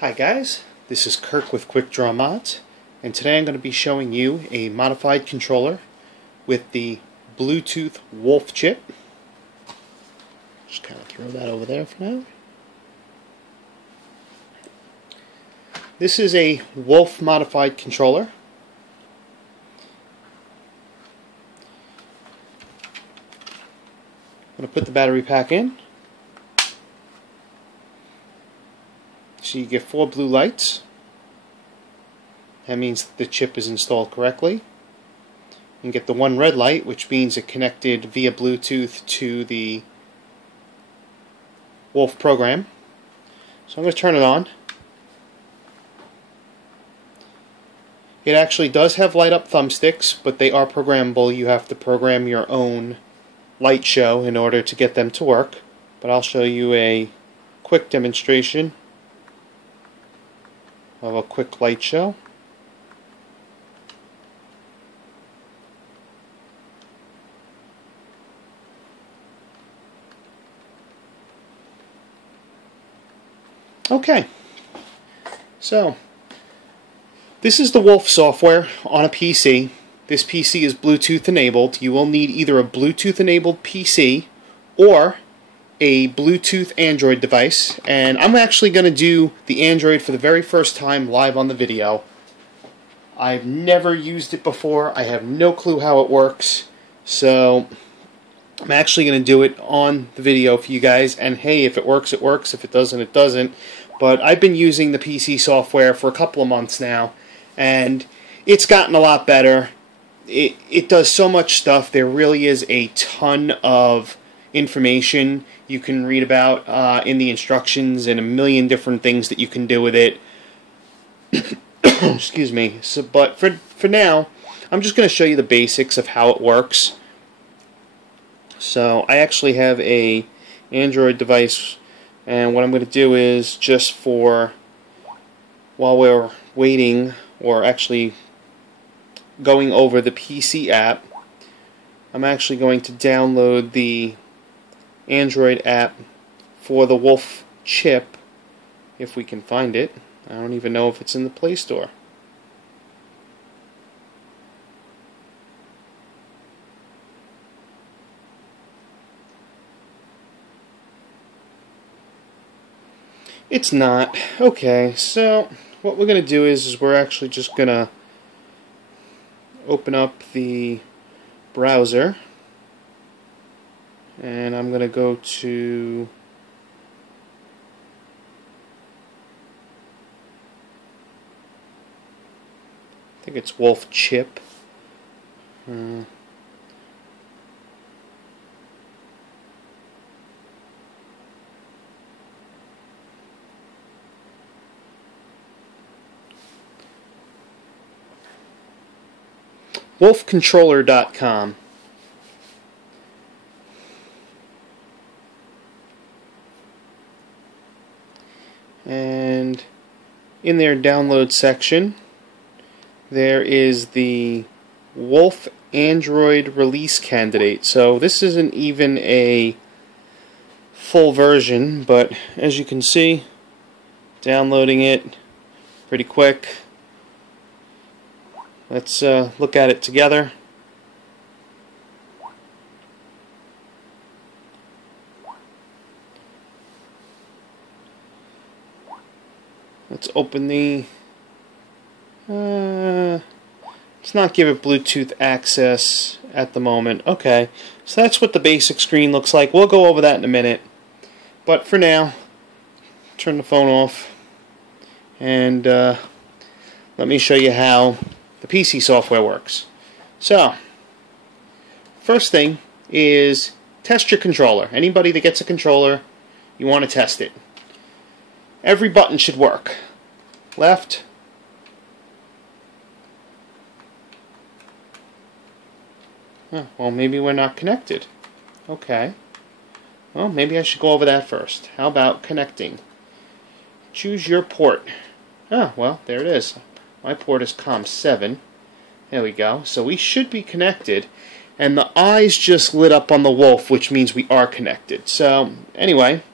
Hi guys, this is Kirk with Quick Draw Mods, and today I'm going to be showing you a modified controller with the Bluetooth WolF chip. Just kind of throw that over there for now. This is a WolF modified controller. I'm going to put the battery pack in. So you get 4 blue lights. That means the chip is installed correctly. You get the 1 red light, which means it connected via Bluetooth to the WolF program. So I'm going to turn it on. It actually does have light up thumbsticks, but they are programmable. You have to program your own light show in order to get them to work. But I'll show you a quick demonstration of a quick light show. Okay, so this is the WolF software on a PC. This PC is Bluetooth enabled. You will need either a Bluetooth enabled PC or a Bluetooth Android device, and I'm actually going to do the Android for the very first time live on the video. I've never used it before. I have no clue how it works, so I'm actually going to do it on the video for you guys, and hey, if it works, it works. If it doesn't, it doesn't. But I've been using the PC software for a couple of months now, and it's gotten a lot better. It does so much stuff. There really is a ton of information you can read about in the instructions, and a million different things that you can do with it. Excuse me. But for now, I'm just going to show you the basics of how it works. So I actually have a Android device, and what I'm going to do is, just for while we're waiting, or actually going over the PC app, I'm actually going to download the Android app for the WolF chip, if we can find it. I don't even know if it's in the Play Store. It's not. Okay, so what we're going to do is we're actually just going to open up the browser, and I'm going to go to I think it's WolF chip. WolfController.com. And in their download section, there is the WolF Android release candidate. So this isn't even a full version, but as you can see, downloading it pretty quick. Let's look at it together. Let's open the... let's not give it Bluetooth access at the moment. Okay, so that's what the basic screen looks like. We'll go over that in a minute. But for now, turn the phone off, and let me show you how the PC software works. So, first thing is test your controller. Anybody that gets a controller, you want to test it. Every button should work. Left. Oh, well, maybe we're not connected. Okay. Well, maybe I should go over that first. How about connecting? Choose your port. Ah, well, there it is. My port is COM7. There we go. So we should be connected. And the eyes just lit up on the WolF, which means we are connected. So, anyway,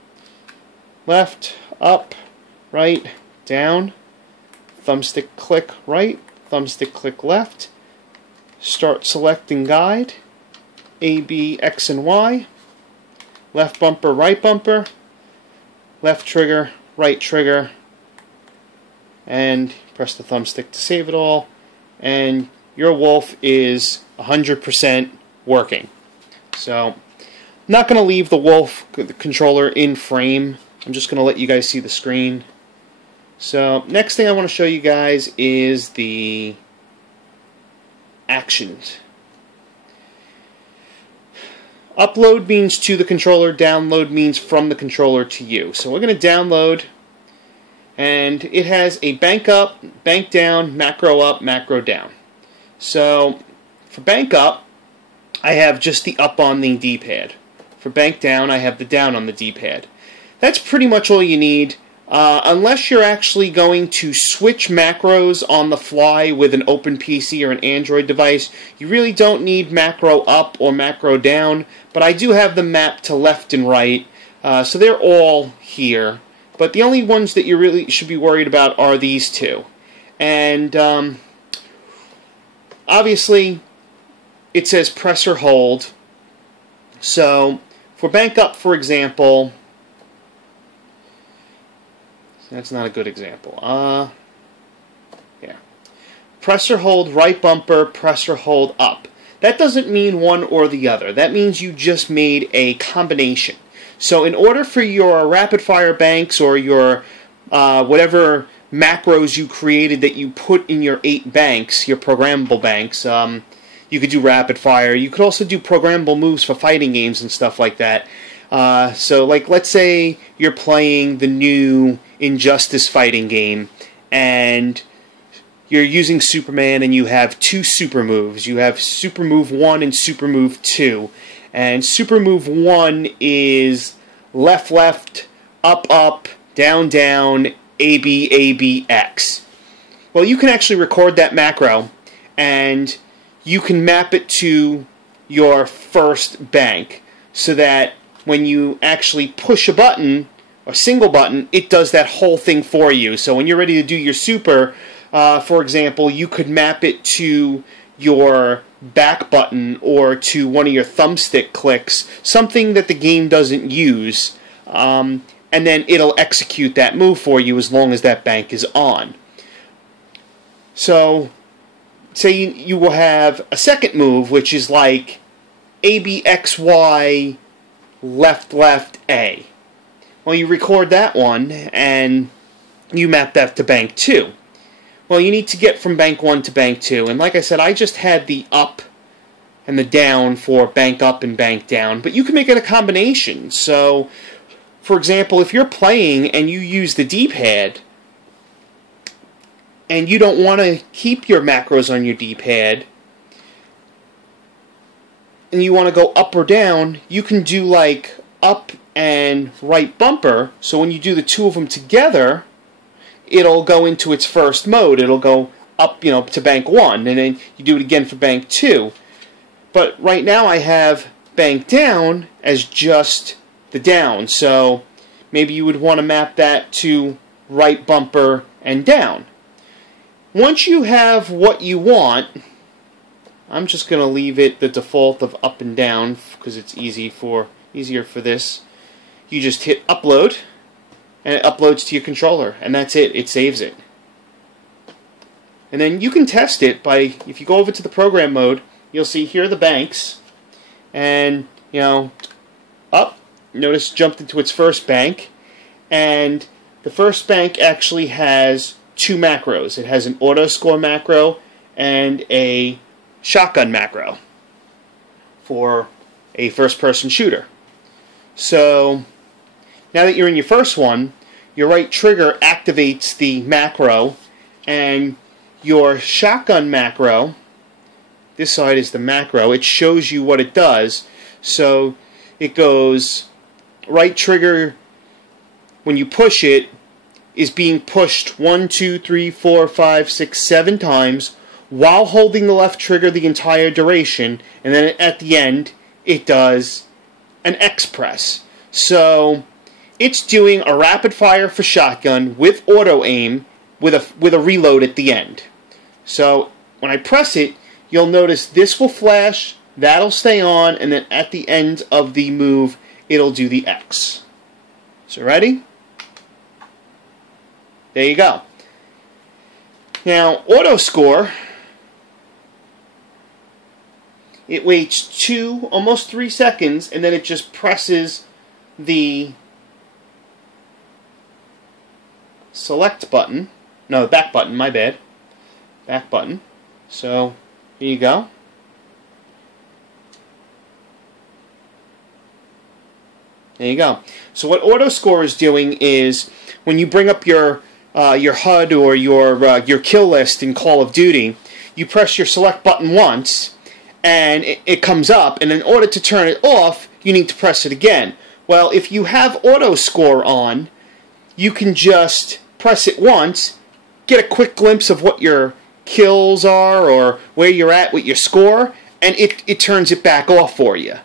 left, up, right, down, thumbstick click right, thumbstick click left, start selecting guide, A, B, X, and Y, left bumper, right bumper, left trigger, right trigger, and press the thumbstick to save it all, and your Wolf is 100% working. So, I'm not going to leave the Wolf controller in frame. I'm just going to let you guys see the screen. So, next thing I want to show you guys is the actions. Upload means to the controller, download means from the controller to you. So we're going to download, and it has a bank up, bank down, macro up, macro down. So for bank up, I have just the up on the D-pad. For bank down, I have the down on the D-pad. That's pretty much all you need. Unless you're actually going to switch macros on the fly with an open PC or an Android device, you really don't need macro up or macro down, but I do have them mapped to left and right, so they're all here. But the only ones that you really should be worried about are these two. And obviously, it says press or hold. So for bank up, for example, that's not a good example. Yeah. Press or hold right bumper, press or hold up. That doesn't mean one or the other. That means you just made a combination. So in order for your rapid fire banks or your whatever macros you created that you put in your 8 banks, your programmable banks, you could do rapid fire. You could also do programmable moves for fighting games and stuff like that. So, like, let's say you're playing the new Injustice fighting game, and you're using Superman, and you have 2 super moves. You have Super Move 1 and Super Move 2. And Super Move 1 is left, left, up, up, down, down, A, B, A, B, X. Well, you can actually record that macro, and you can map it to your first bank, so that when you actually push a button, a single button, it does that whole thing for you. So when you're ready to do your super, for example, you could map it to your back button or to one of your thumbstick clicks, something that the game doesn't use, and then it'll execute that move for you as long as that bank is on. So, say you will have a second move, which is like A, B, X, Y, left, left, A. Well, you record that one, and you map that to bank 2. Well, you need to get from bank 1 to bank 2, and like I said, I just had the up and the down for bank up and bank down, but you can make it a combination. So, for example, if you're playing and you use the D-pad, and you don't want to keep your macros on your D-pad, and you want to go up or down, you can do like up and right bumper, so when you do the 2 of them together, it'll go into its first mode. It'll go up, to bank 1, and then you do it again for bank 2. But right now I have bank down as just the down, so maybe you would want to map that to right bumper and down. Once you have what you want, I'm just going to leave it the default of up and down because it's easier for this. You just hit upload, and it uploads to your controller, and that's it. It saves it. And then you can test it by, if you go over to the program mode, you'll see here are the banks, and, up, notice jumped into its first bank, and the first bank actually has 2 macros. It has an auto score macro and a shotgun macro for a first-person shooter. So now that you're in your first one, your right trigger activates the macro, and your shotgun macro, this side is the macro, it shows you what it does. So it goes, right trigger, when you push it, is being pushed 1, 2, 3, 4, 5, 6, 7 times while holding the left trigger the entire duration, and then at the end it does an X press. So it's doing a rapid fire for shotgun with auto aim with a reload at the end. So when I press it, you'll notice this will flash, that'll stay on, and then at the end of the move, it'll do the X. So ready? There you go. Now, auto score, it waits 2, almost 3 seconds, and then it just presses the select button. No, back button, my bad. Back button. So, here you go. There you go. So what auto score is doing is when you bring up your HUD or your kill list in Call of Duty, you press your select button once, and it comes up, and in order to turn it off, you need to press it again. Well, if you have auto score on, you can just press it once, get a quick glimpse of what your kills are or where you're at with your score, and it turns it back off for you.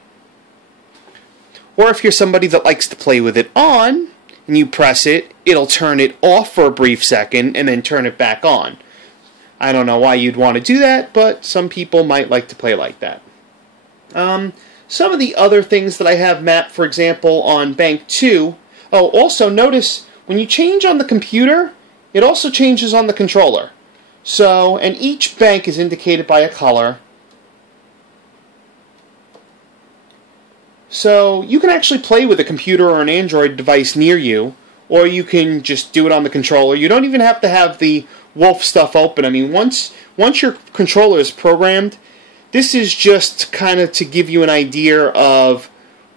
Or if you're somebody that likes to play with it on, and you press it, it'll turn it off for a brief second and then turn it back on. I don't know why you'd want to do that, but some people might like to play like that. Some of the other things that I have mapped, for example, on Bank 2. Oh, also notice when you change on the computer, it also changes on the controller. So, and each bank is indicated by a color. So you can actually play with a computer or an Android device near you, or you can just do it on the controller. You don't even have to have the WolF stuff open. I mean, once your controller is programmed, this is just kind of to give you an idea of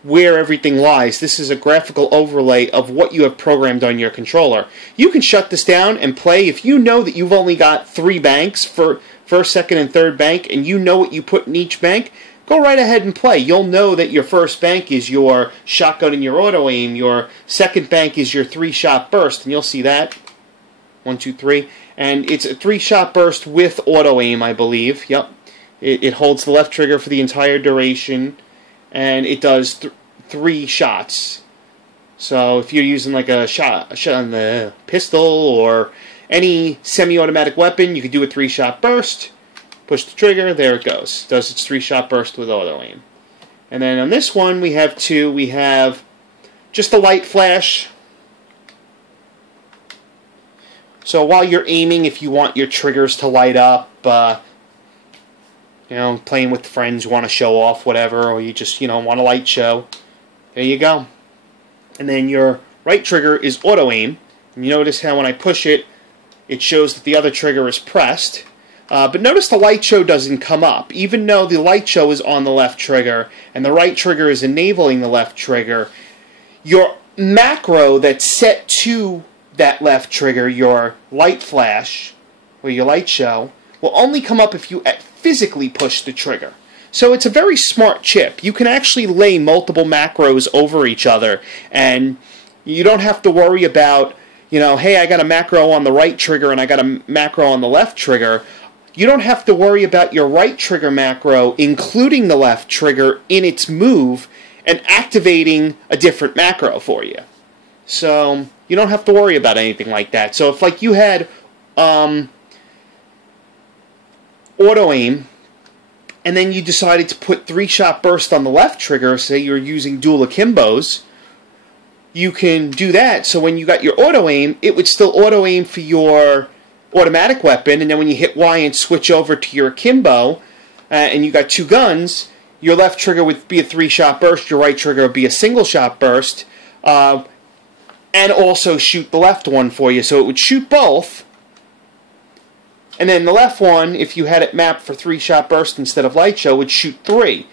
where everything lies. This is a graphical overlay of what you have programmed on your controller. You can shut this down and play. If you know that you've only got 3 banks for first, second, and third bank, and you know what you put in each bank, go right ahead and play. You'll know that your first bank is your shotgun and your auto aim. Your second bank is your 3-shot burst, and you'll see that. 1, 2, 3. And it's a 3-shot burst with auto aim, I believe. Yep. It holds the left trigger for the entire duration, and it does 3 shots. So if you're using like a shot on the pistol or any semi-automatic weapon, you could do a 3-shot burst. Push the trigger, there it goes. Does its 3-shot burst with auto aim. And then on this one, we have 2. We have just a light flash. So while you're aiming, if you want your triggers to light up, you know, playing with friends, you want to show off, whatever, or you just, you know, want a light show, there you go. And then your right trigger is auto aim. And you notice how when I push it, it shows that the other trigger is pressed. But notice the light show doesn't come up. Even though the light show is on the left trigger and the right trigger is enabling the left trigger, your macro that's set to that left trigger, your light flash, or your light show, will only come up if you physically push the trigger. So it's a very smart chip. You can actually lay multiple macros over each other, and you don't have to worry about, you know, hey, I got a macro on the right trigger and I got a macro on the left trigger. You don't have to worry about your right trigger macro including the left trigger in its move and activating a different macro for you. So you don't have to worry about anything like that. So if like you had auto aim and then you decided to put 3-shot burst on the left trigger, say you're using dual akimbos, you can do that. So when you got your auto aim, it would still auto aim for your automatic weapon, and then when you hit Y and switch over to your akimbo, and you got 2 guns, your left trigger would be a 3-shot burst, your right trigger would be a single-shot burst, and also shoot the left one for you. So it would shoot both, and then the left one, if you had it mapped for 3-shot burst instead of light show, would shoot 3.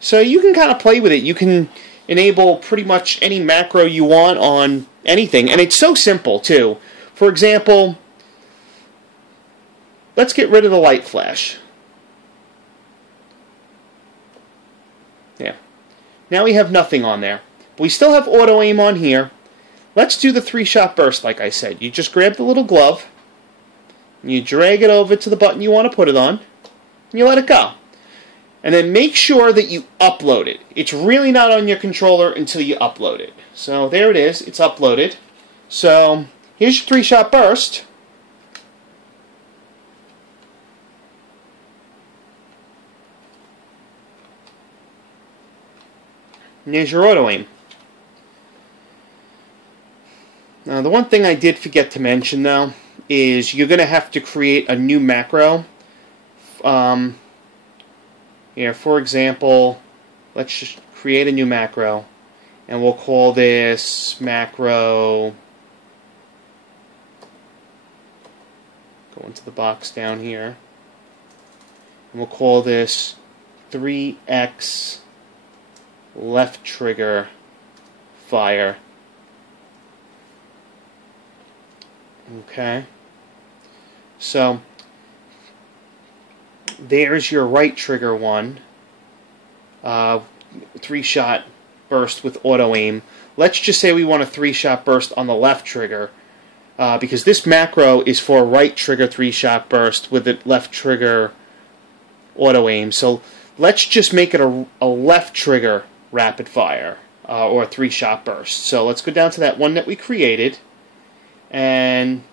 So you can kind of play with it. You can enable pretty much any macro you want on anything, and it's so simple too. For example, let's get rid of the light flash. Yeah. Now we have nothing on there. But we still have auto aim on here. Let's do the 3-shot burst like I said. You just grab the little glove, and you drag it over to the button you want to put it on, and you let it go. And then make sure that you upload it. It's really not on your controller until you upload it. So there it is. It's uploaded. So here's your 3-shot burst. And there's your auto aim. Now the one thing I did forget to mention though is you're going to have to create a new macro. Here, for example, let's just create a new macro, and we'll call this macro, go into the box down here, and we'll call this 3x left trigger fire. Okay, so there's your right trigger one, 3-shot burst with auto aim. Let's just say we want a 3-shot burst on the left trigger, because this macro is for a right trigger 3-shot burst with the left trigger auto aim. So let's just make it a left trigger rapid fire, or a 3-shot burst. So let's go down to that one that we created, and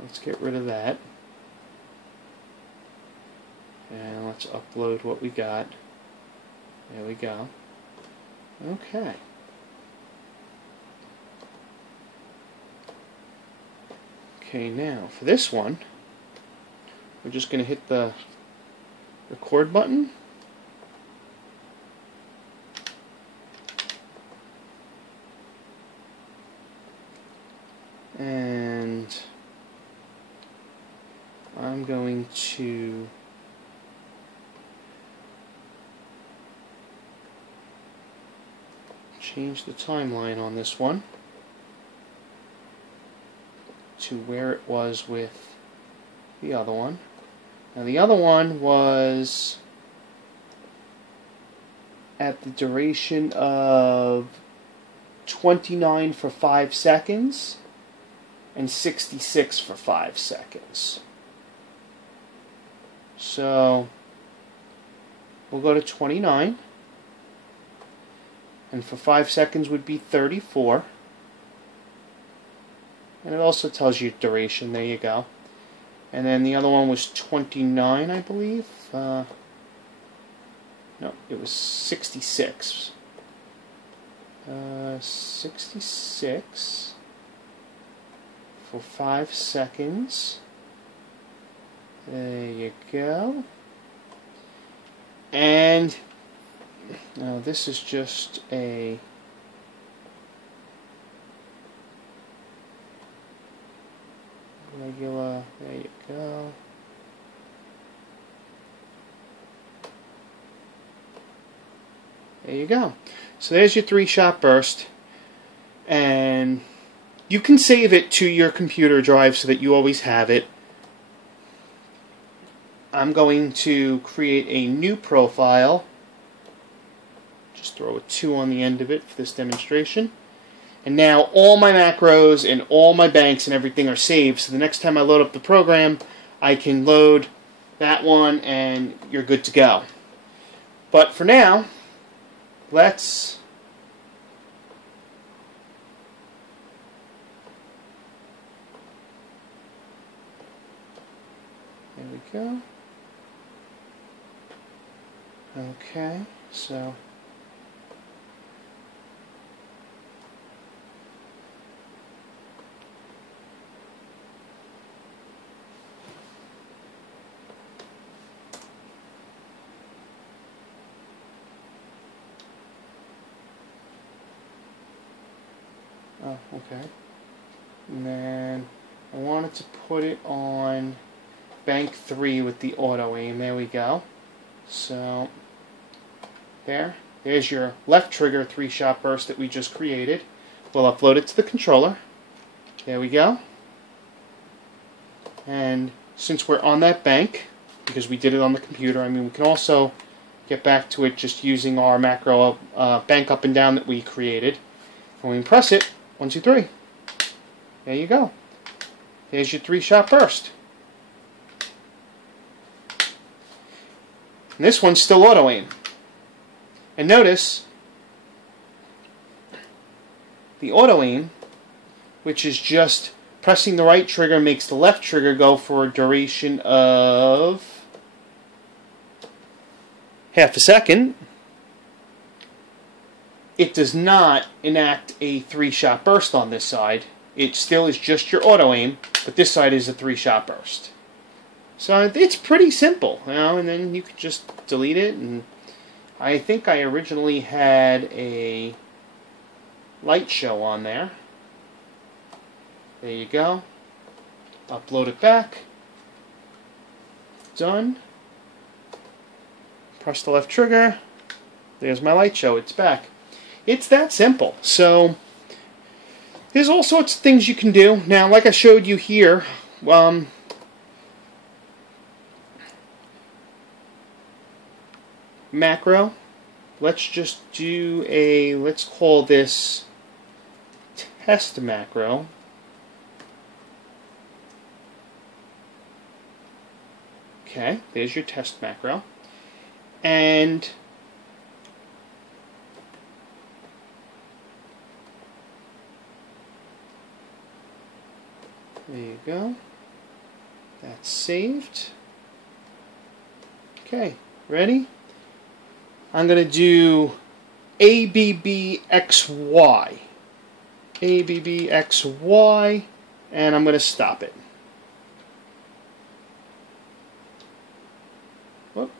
let's get rid of that. And let's upload what we got. There we go. Okay. Okay, now for this one, we're just going to hit the record button. And I'm going to change the timeline on this one to where it was with the other one. Now the other one was at the duration of 29 for 5 seconds and 66 for 5 seconds. So we'll go to 29, and for 5 seconds would be 34, and it also tells you duration. There you go. And then the other one was 29, I believe. No, it was 66. 66 for 5 seconds. There you go. And now this is just a regular, there you go. There you go. So there's your 3-shot burst, and you can save it to your computer drive so that you always have it. I'm going to create a new profile. Just throw a 2 on the end of it for this demonstration. And now all my macros and all my banks and everything are saved, so the next time I load up the program, I can load that one and you're good to go. But for now, let's there we go. Okay, so oh, okay. And then I wanted to put it on bank 3 with the auto aim. There we go. So there's your left trigger 3-shot burst that we just created. We'll upload it to the controller. There we go. And since we're on that bank, because we did it on the computer, I mean, we can also get back to it just using our macro bank up and down that we created. And we press it, 1, 2, 3. There you go. there's your 3-shot burst. And this one's still auto aim. And notice the auto aim, which is just pressing the right trigger, makes the left trigger go for a duration of half a second. It does not enact a 3-shot burst on this side. It still is just your auto aim, but this side is a 3-shot burst. So it's pretty simple, you know, and then you could just delete it. And I think I originally had a light show on there. There you go. Upload it back. Done. Press the left trigger. There's my light show. It's back. It's that simple. So there's all sorts of things you can do. Now, like I showed you here, macro. Let's just do a, let's call this test macro. Okay, there's your test macro. And there you go. That's saved. Okay, ready? I'm going to do ABBXY. ABBXY, and I'm going to stop it. Whoop.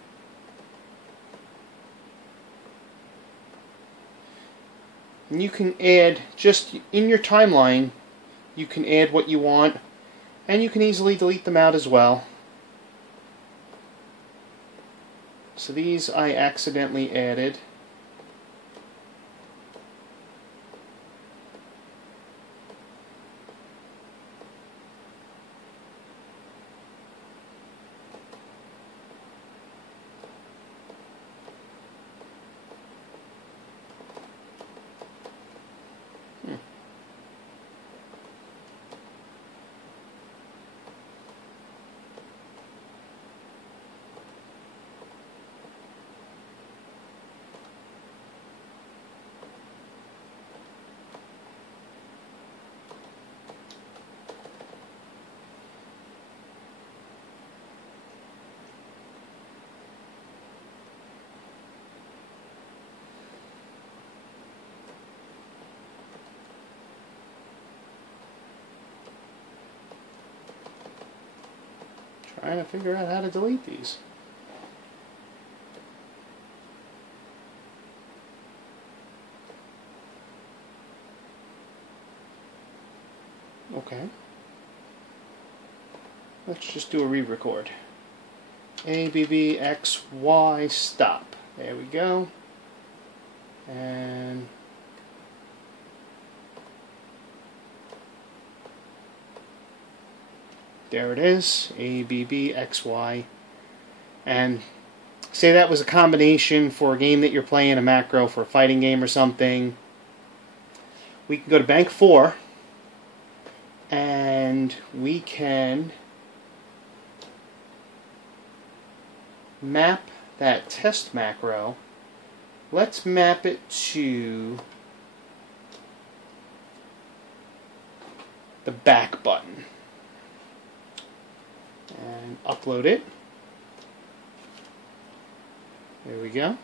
And you can add, just in your timeline, you can add what you want, and you can easily delete them out as well. So these I accidentally added. Trying to figure out how to delete these. Okay. Let's just do a re-record. ABBXY stop. There we go. And there it is, ABBXY. And say that was a combination for a game that you're playing, a macro for a fighting game or something. We can go to bank 4, and we can map that test macro. Let's map it to the back button. And upload it. There we go.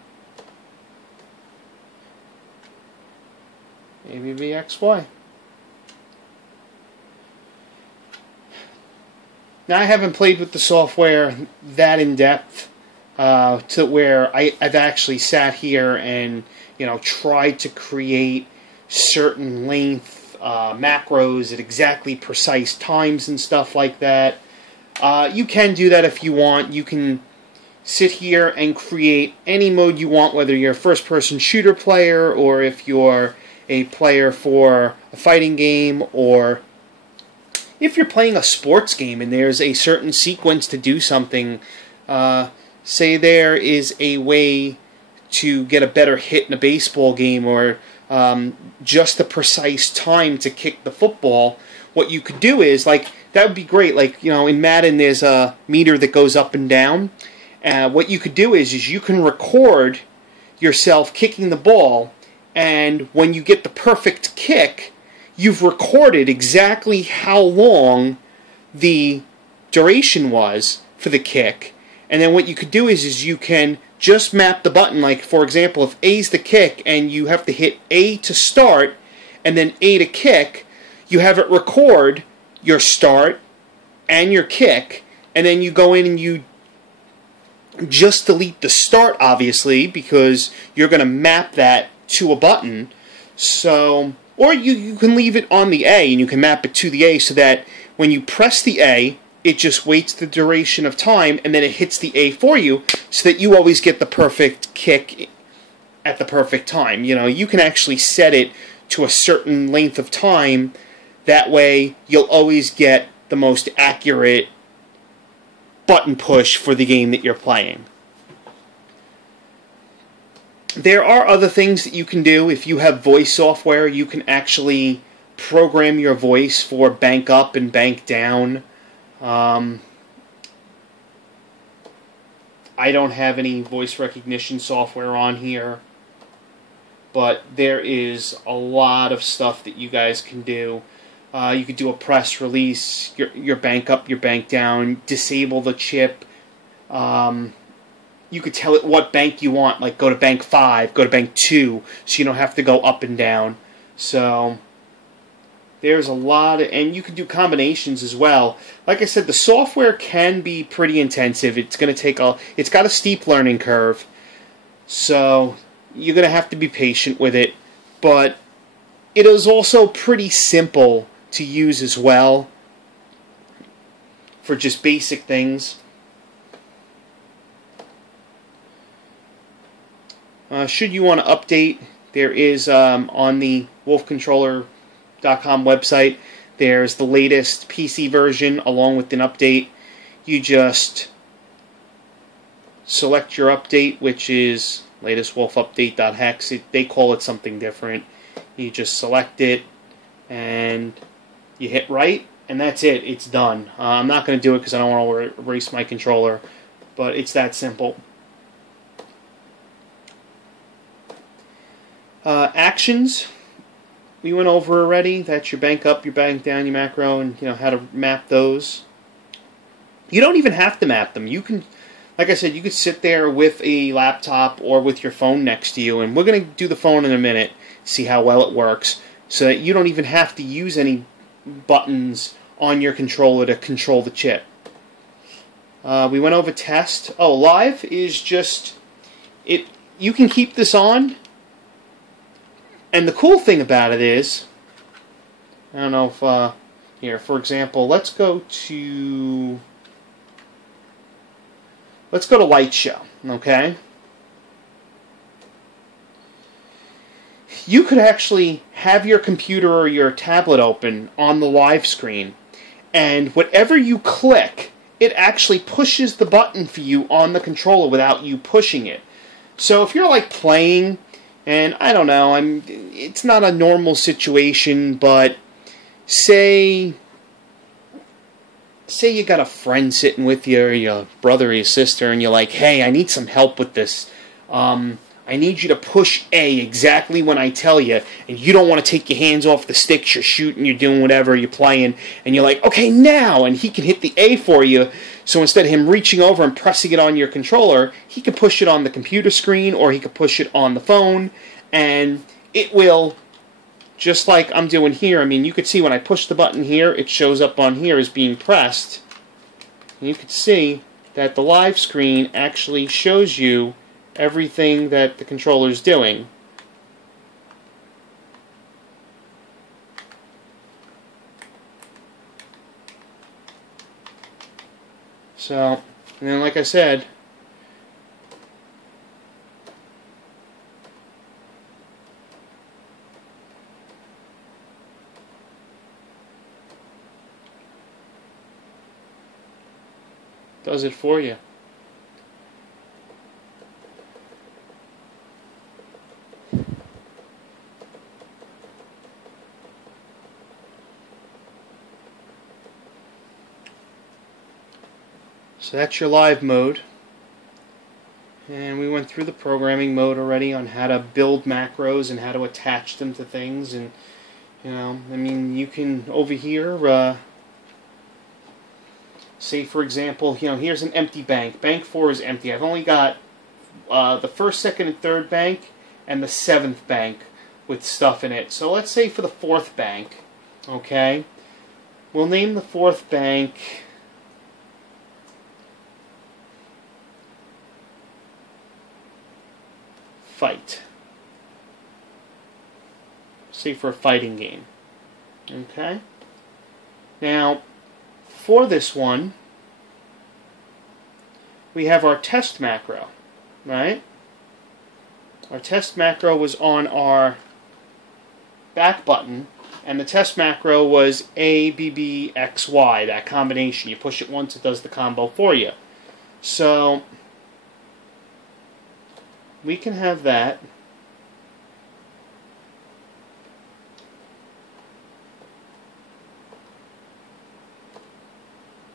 ABBXY. Now I haven't played with the software that in depth to where I've actually sat here and tried to create certain length macros at exactly precise times and stuff like that. You can do that if you want. You can sit here and create any mode you want, whether you're a first-person shooter player or if you're a player for a fighting game, or if you're playing a sports game and there's a certain sequence to do something. Say there is a way to get a better hit in a baseball game, or just the precise time to kick the football. What you could do is, like, that would be great. Like, you know, in Madden, there's a meter that goes up and down. What you could do is you can record yourself kicking the ball, and when you get the perfect kick, you've recorded exactly how long the duration was for the kick. And then what you could do is you can just map the button. Like, for example, if A's the kick and you have to hit A to start and then A to kick, you have it record your start and your kick, and then you go in and you just delete the start, obviously, because you're going to map that to a button. So, or you can leave it on the A and you can map it to the A so that when you press the A, it just waits the duration of time and then it hits the A for you so that you always get the perfect kick at the perfect time. You know, you can actually set it to a certain length of time. That way you'll always get the most accurate button push for the game that you're playing. There are other things that you can do. If you have voice software, you can actually program your voice for bank up and bank down. I don't have any voice recognition software on here, but there is a lot of stuff that you guys can do. You could do a press release, your bank up, your bank down, disable the chip. You could tell it what bank you want, like go to bank 5, go to bank 2, so you don't have to go up and down. So there's a lot of, and you can do combinations as well. Like I said, the software can be pretty intensive. It's going to take it's got a steep learning curve, so you're going to have to be patient with it. But it is also pretty simple to use as well for just basic things. Should you want to update, there is on the wolfcontroller.com website, there's the latest PC version along with an update. You just select your update, which is latest wolfupdate.hex. They call it something different. You just select it and you hit right, and that's it. It's done. I'm not going to do it because I don't want to erase my controller, but it's that simple. Actions we went over already. That's your bank up, your bank down, your macro, and you know how to map those. You don't even have to map them. You can, like I said, you could sit there with a laptop or with your phone next to you, and we're going to do the phone in a minute, see how well it works, so that you don't even have to use any buttons on your controller to control the chip. We went over test. Oh, live is just it. You can keep this on. And the cool thing about it is, I don't know if, here, for example, let's go to Light Show, okay? You could actually have your computer or your tablet open on the live screen, and whatever you click, it actually pushes the button for you on the controller without you pushing it. So if you're like playing, and I don't know, it's not a normal situation, but say you got a friend sitting with you, or your brother or your sister, and you're like, hey, I need some help with this. I need you to push A exactly when I tell you, and you don't want to take your hands off the sticks, you're shooting, you're doing whatever, you're playing, and you're like, okay, now, and he can hit the A for you, so instead of him reaching over and pressing it on your controller, he can push it on the computer screen, or he can push it on the phone, and it will, just like I'm doing here. I mean, you could see when I push the button here, it shows up on here as being pressed. And you can see that the live screen actually shows you everything that the controller is doing. So, and then like I said, does it for you. So that's your live mode. And we went through the programming mode already on how to build macros and how to attach them to things. And, you know, I mean, you can, over here, say, for example, you know, here's an empty bank. Bank 4 is empty. I've only got the first, second, and third bank and the 7th bank with stuff in it. So let's say for the 4th bank, okay, we'll name the 4th bank Fight. Say for a fighting game. Okay? Now, for this one, we have our test macro, right? Our test macro was on our back button, and the test macro was A, B, B, X, Y, that combination. You push it once, it does the combo for you. So we can have that.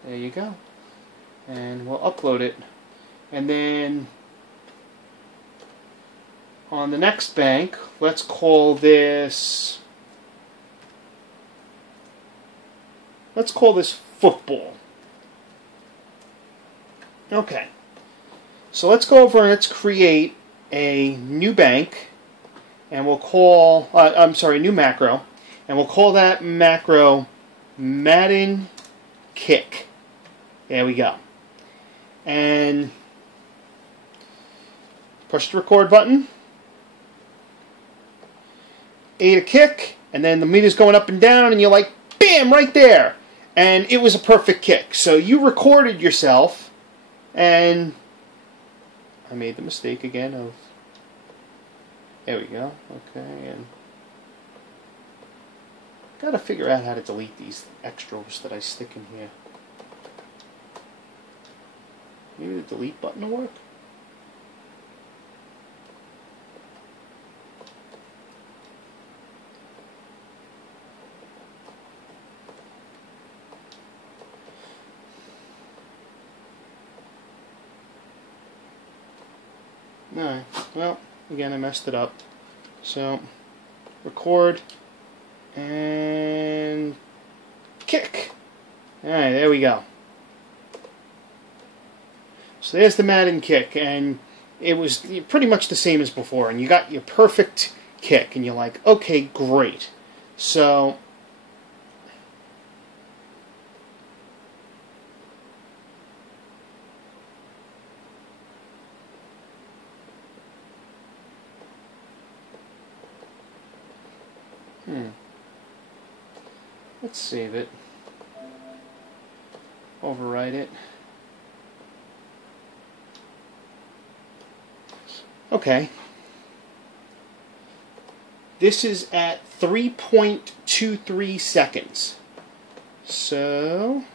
There you go. And we'll upload it. And then on the next bank, let's call this football. Okay. So let's go over and let's create a new bank, and we'll call, new macro, and we'll call that macro Madden Kick. There we go. And push the record button. A to kick, and then the meter's going up and down, and you're like, bam, right there. And it was a perfect kick. So you recorded yourself, and I made the mistake again of, there we go, okay, and gotta figure out how to delete these extras that I stick in here. Maybe the delete button will work? Alright, well, again I messed it up. So, record and kick. Alright, there we go. So there's the Madden kick, and it was pretty much the same as before, and you got your perfect kick, and you're like, okay, great. So let's save it, overwrite it. Okay, this is at 3.23 seconds. So